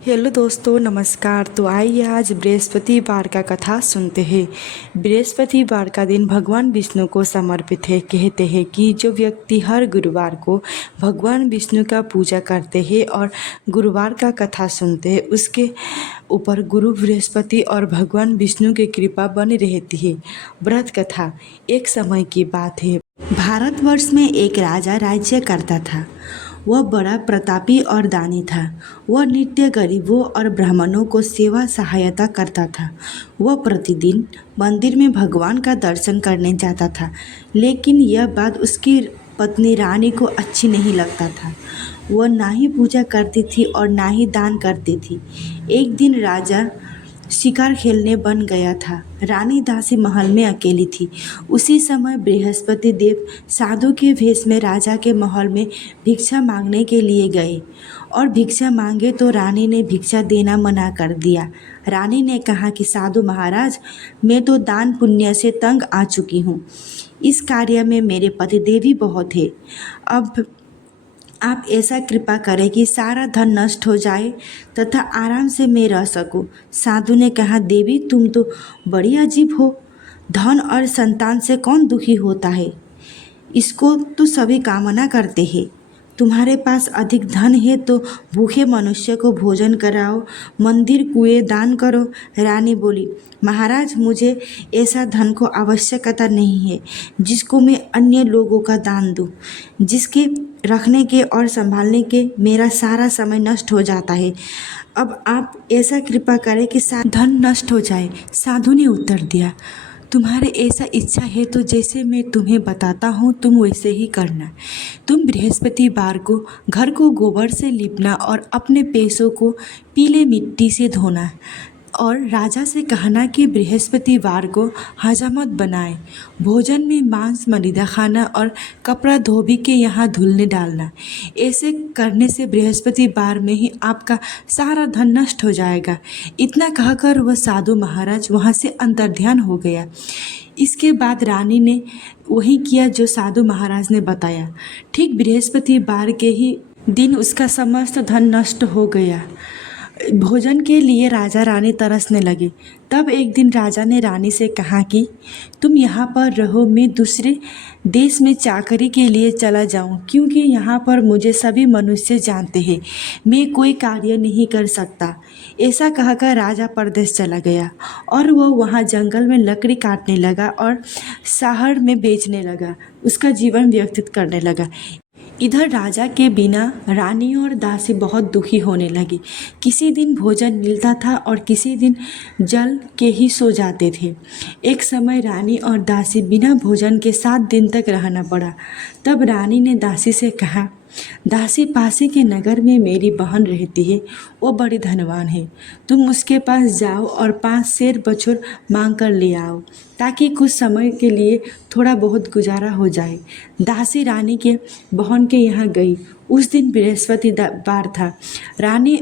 Hello दोस्तों, नमस्कार। तो आइए आज बृहस्पतिवार का कथा सुनते हैं। बृहस्पतिवार का दिन भगवान विष्णु को समर्पित है। कहते हैं कि जो व्यक्ति हर गुरुवार को भगवान विष्णु का पूजा करते हैं और गुरुवार का कथा सुनते हैं, उसके ऊपर गुरु बृहस्पति और भगवान विष्णु की कृपा बनी रहती है। व्रत कथा। एक समय की बात है, भारतवर्ष में एक राजा राज्य करता था। वह बड़ा प्रतापी और दानी था। वह नित्य गरीबों और ब्राह्मणों को सेवा सहायता करता था। वह प्रतिदिन मंदिर में भगवान का दर्शन करने जाता था, लेकिन यह बात उसकी पत्नी रानी को अच्छी नहीं लगता था। वह ना ही पूजा करती थी और ना ही दान करती थी। एक दिन राजा शिकार खेलने बन गया था। रानी दासी महल में अकेली थी। उसी समय बृहस्पति देव साधु के भेष में राजा के महल में भिक्षा मांगने के लिए गए और भिक्षा मांगे तो रानी ने भिक्षा देना मना कर दिया। रानी ने कहा कि साधु महाराज, मैं तो दान पुण्य से तंग आ चुकी हूँ। इस कार्य में मेरे पतिदेव ही बहुत है। अब आप ऐसा कृपा करें कि सारा धन नष्ट हो जाए तथा आराम से मैं रह सकूं। साधु ने कहा, देवी तुम तो बड़ी अजीब हो। धन और संतान से कौन दुखी होता है? इसको तो सभी कामना करते हैं। तुम्हारे पास अधिक धन है तो भूखे मनुष्य को भोजन कराओ, मंदिर कुएं दान करो। रानी बोली, महाराज मुझे ऐसा धन को आवश्यकता नहीं है जिसको मैं अन्य लोगों का दान दूं। जिसके रखने के और संभालने के मेरा सारा समय नष्ट हो जाता है। अब आप ऐसा कृपा करें कि सारा धन नष्ट हो जाए। साधु ने उत्तर दिया, तुम्हारे ऐसा इच्छा है तो जैसे मैं तुम्हें बताता हूँ तुम वैसे ही करना। तुम बृहस्पतिवार को घर को गोबर से लिपना और अपने पैसों को पीले मिट्टी से धोना और राजा से कहना कि बृहस्पतिवार को हजामत बनाए। भोजन में मांस मदिरा खाना और कपड़ा धोबी के यहाँ धुलने डालना। ऐसे करने से बृहस्पतिवार में ही आपका सारा धन नष्ट हो जाएगा। इतना कहकर वह साधु महाराज वहाँ से अंतर्ध्यान हो गया। इसके बाद रानी ने वही किया जो साधु महाराज ने बताया। ठीक बृहस्पतिवार के ही दिन उसका समस्त धन नष्ट हो गया। भोजन के लिए राजा रानी तरसने लगे। तब एक दिन राजा ने रानी से कहा कि तुम यहाँ पर रहो, मैं दूसरे देश में चाकरी के लिए चला जाऊँ, क्योंकि यहाँ पर मुझे सभी मनुष्य जानते हैं। मैं कोई कार्य नहीं कर सकता। ऐसा कहकर राजा परदेश चला गया और वह वहाँ जंगल में लकड़ी काटने लगा और शहर में बेचने लगा। उसका जीवन व्यतीत करने लगा। इधर राजा के बिना रानी और दासी बहुत दुखी होने लगी। किसी दिन भोजन मिलता था और किसी दिन जल के ही सो जाते थे। एक समय रानी और दासी बिना भोजन के 7 दिन तक रहना पड़ा। तब रानी ने दासी से कहा, दासी, पासी के नगर में मेरी बहन रहती है। वो बड़ी धनवान है। तुम उसके पास जाओ और 5 शेर बछौर मांग कर ले आओ, ताकि कुछ समय के लिए थोड़ा बहुत गुजारा हो जाए। दासी रानी के बहन के यहाँ गई। उस दिन बृहस्पतिवार था। रानी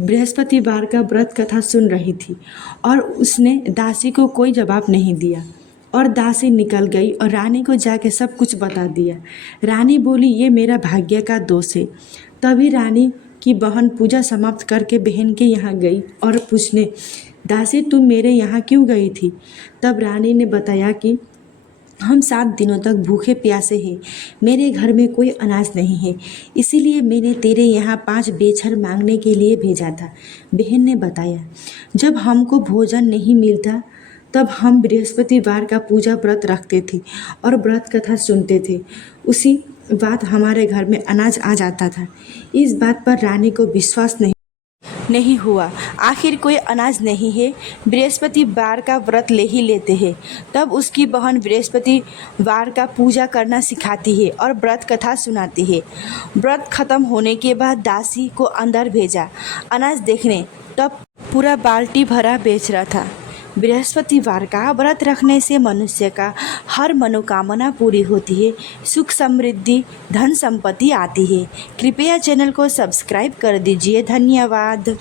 बृहस्पतिवार का व्रत कथा सुन रही थी और उसने दासी को कोई जवाब नहीं दिया और दासी निकल गई और रानी को जाके सब कुछ बता दिया। रानी बोली, ये मेरा भाग्य का दोष है। तभी रानी की बहन पूजा समाप्त करके बहन के यहाँ गई और पूछने, दासी तुम मेरे यहाँ क्यों गई थी? तब रानी ने बताया कि हम 7 दिनों तक भूखे प्यासे हैं। मेरे घर में कोई अनाज नहीं है, इसीलिए मैंने तेरे यहाँ 5 बेछर मांगने के लिए भेजा था। बहन ने बताया, जब हमको भोजन नहीं मिलता तब हम बृहस्पतिवार का पूजा व्रत रखते थे और व्रत कथा सुनते थे। उसी बात हमारे घर में अनाज आ जाता था। इस बात पर रानी को विश्वास नहीं हुआ। आखिर कोई अनाज नहीं है, बृहस्पतिवार का व्रत ले ही लेते हैं। तब उसकी बहन बृहस्पतिवार का पूजा करना सिखाती है और व्रत कथा सुनाती है। व्रत खत्म होने के बाद दासी को अंदर भेजा अनाज देखने। तब पूरा बाल्टी भरा बेच रहा था। बृहस्पतिवार का व्रत रखने से मनुष्य का हर मनोकामना पूरी होती है, सुख समृद्धि धन संपत्ति आती है। कृपया चैनल को सब्सक्राइब कर दीजिए। धन्यवाद।